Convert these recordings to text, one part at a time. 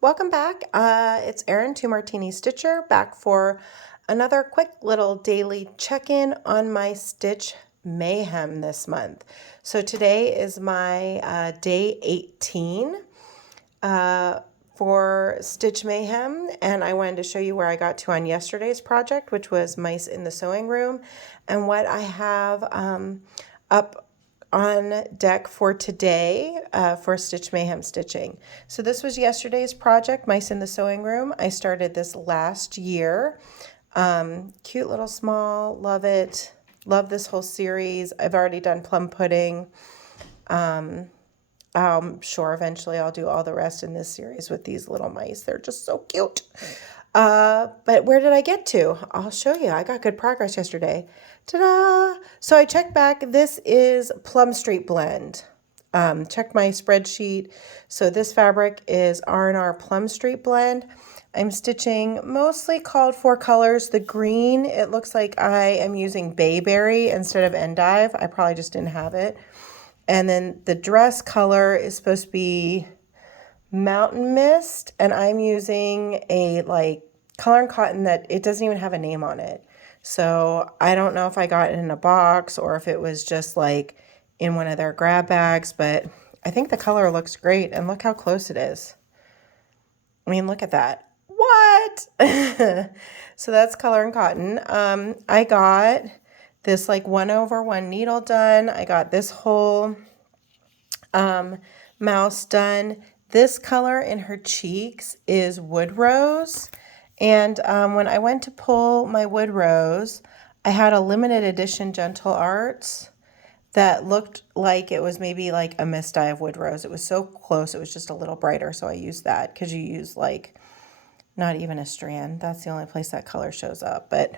welcome back. It's Erin, Two Martini Stitcher, back for another quick little daily check-in on my Stitch Mayhem this month. So today is my day 18 for Stitch Mayhem, and I wanted to show you where I got to on yesterday's project, which was Mice in the Sewing Room, and what I have up on deck for today for Stitch Mayhem stitching. So this was yesterday's project, Mice in the Sewing Room. I started this last year. Cute little small, love it. Love this whole series. I've already done plum pudding. I'm sure eventually I'll do all the rest in this series with these little mice. They're just so cute. But where did I get to? I'll show you. I got good progress yesterday. Ta-da! So I checked back. This is Plum Street Blend. Checked my spreadsheet. So this fabric is R&R Plum Street Blend. I'm stitching mostly called for colors. The green, it looks like I am using Bayberry instead of Endive. I probably just didn't have it. And then the dress color is supposed to be Mountain Mist, and I'm using a color and cotton that it doesn't even have a name on it. So I don't know if I got it in a box or if it was just in one of their grab bags, but I think the color looks great, and look how close it is. I mean, look at that. What? So that's color and cotton. I got this 1/1 needle done. I got this whole mouse done. This color in her cheeks is Wood Rose. And when I went to pull my Wood Rose, I had a limited edition Gentle Arts that looked like it was maybe a mist dye of Wood Rose. It was so close. It was just a little brighter. So I used that because you use not even a strand. That's the only place that color shows up. But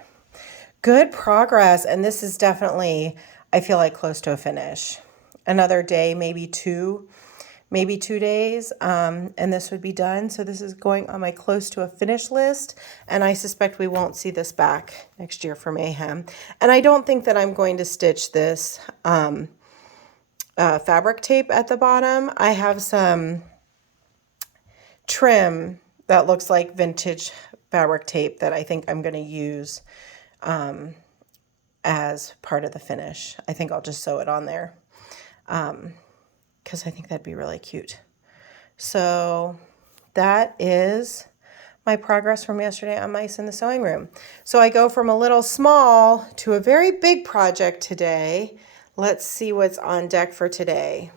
good progress. And this is definitely, I feel close to a finish. Another day, maybe two days, and this would be done. So this is going on my close to a finish list, and I suspect we won't see this back next year for Mayhem. And I don't think that I'm going to stitch this fabric tape at the bottom. I have some trim that looks like vintage fabric tape that I think I'm going to use as part of the finish. I think I'll just sew it on there. Because I think that'd be really cute. So that is my progress from yesterday on Mice in the Sewing Room. So I go from a little small to a very big project today. Let's see what's on deck for today.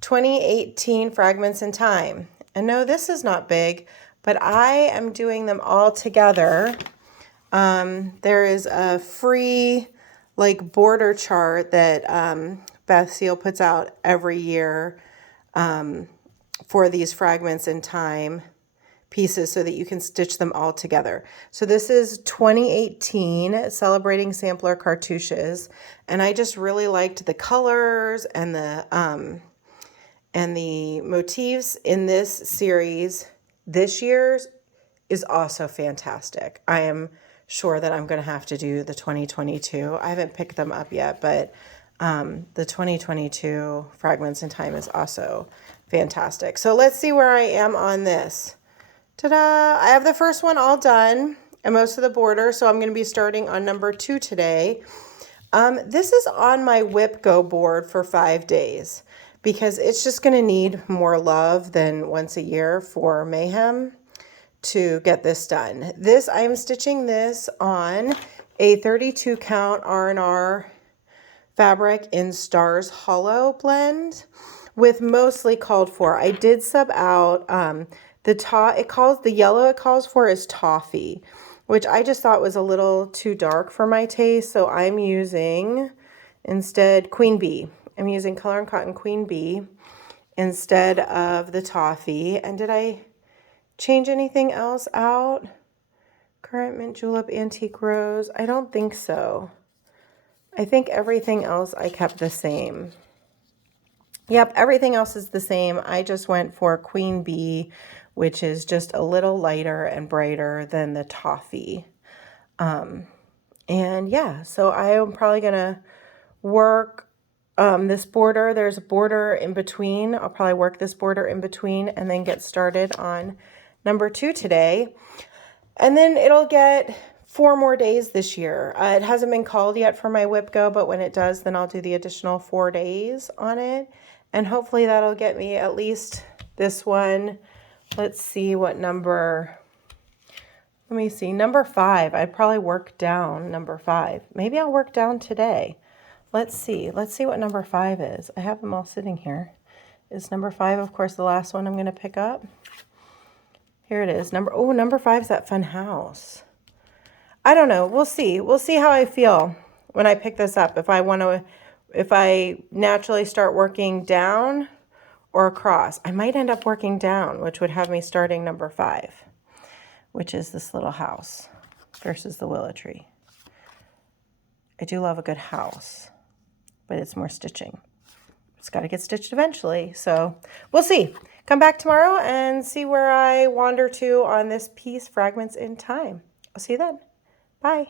2018 Fragments in Time. And no, this is not big, but I am doing them all together. There is a free border chart that Beth Seal puts out every year for these Fragments in Time pieces so that you can stitch them all together. So this is 2018 Celebrating Sampler Cartouches, and I just really liked the colors and the motifs in this series. This year's is also fantastic. I am sure that I'm going to have to do the 2022. I haven't picked them up yet, but the 2022 Fragments in Time is also fantastic. So let's see where I am on this. Ta-da! I have the first one all done and most of the border, so I'm going to be starting on number 2 today. This is on my Whip Go board for 5 days because it's just going to need more love than once a year for Mayhem to get this done. I'm stitching this on a 32 count R&R fabric in Stars Hollow blend with mostly called for. I did sub out the yellow it calls for is Toffee, which I just thought was a little too dark for my taste. So I'm using instead Queen Bee. I'm using Color and Cotton Queen Bee instead of the Toffee. And did I change anything else out? Currant Mint Julep Antique Rose. I don't think so. I think everything else I kept the same. Yep, everything else is the same. I just went for Queen Bee, which is just a little lighter and brighter than the Toffee. And yeah, so I am probably going to work this border. There's a border in between. I'll probably work this border in between and then get started on number 2 today. And then it'll get 4 more days this year. It hasn't been called yet for my whip go, but when it does, then I'll do the additional 4 days on it. And hopefully that'll get me at least this one. Let's see what number. Let me see, number 5. I'd probably work down number 5. Maybe I'll work down today. Let's see what number 5 is. I have them all sitting here. Is number 5, of course, the last one I'm going to pick up? Here it is. Number 5 is that fun house. I don't know. We'll see. We'll see how I feel when I pick this up. If I naturally start working down or across. I might end up working down, which would have me starting number 5, which is this little house versus the willow tree. I do love a good house, but it's more stitching. It's got to get stitched eventually. So we'll see. Come back tomorrow and see where I wander to on this piece, Fragments in Time. I'll see you then. Bye.